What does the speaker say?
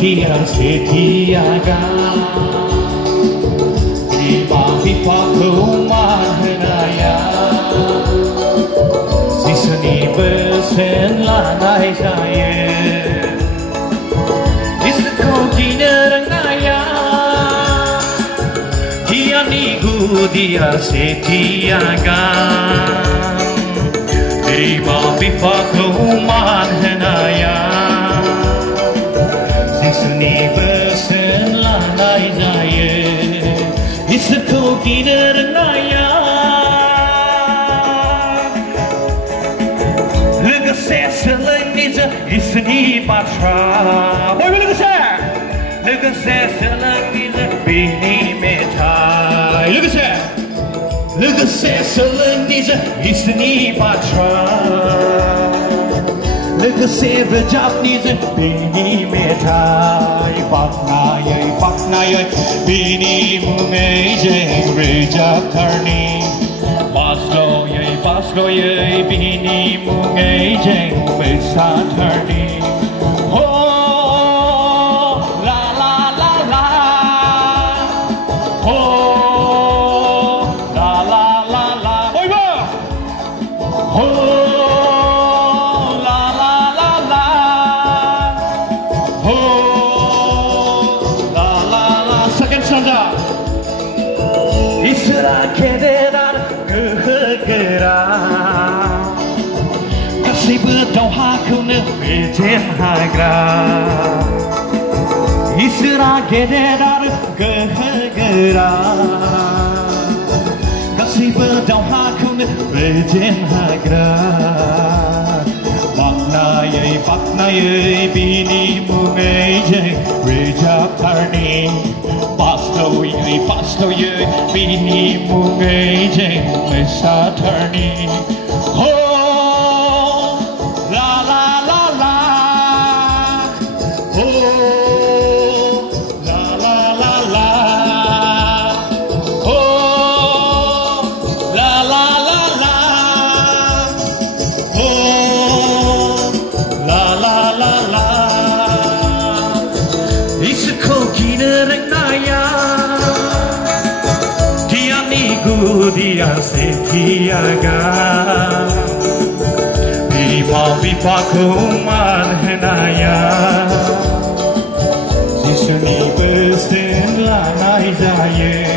dia setiaga Iba pipa kumahanaya Sisani besen lanai saya Iswrkhow ginw Dia nigu dia setiaga Iba pipa kumahanaya Sisani besen lanai saya Iswrkhow ginw Logoसे soलोंनिजो इसोरनि बाथ्रा बयबो लोगोसे सोलोंनिजो बिनि मेथाइ लोगोसे सोलोंनिजो इसोरनि बाथ्रा लोगोसे रोजाबनिजो बिनि मेथाइ बाखनायै बिनि मुङै जों रोजाबथारनि Basloयै बिनि मुङै जों मोसाथारनि La la la la La la la la bयबो La la la la La la la second stanza इसोरा गेदेर आरो गोहोगोरा गासैबो दावहाखौनो फेजेन हाग्रा इसोरा गेदेर आरो गोहोगोरा गासैबो दावहाखौनो फेजेन हाग्रा बाखनायै बिनि मुङै जों रोजाबथारनि Basloयै बिनि मुङै जों मोसाथारनि La la la la La la la la La la la la La la la la Iswrkhow ginw Dia setiaga Pipa kumahanaya Sisani besen lanai saya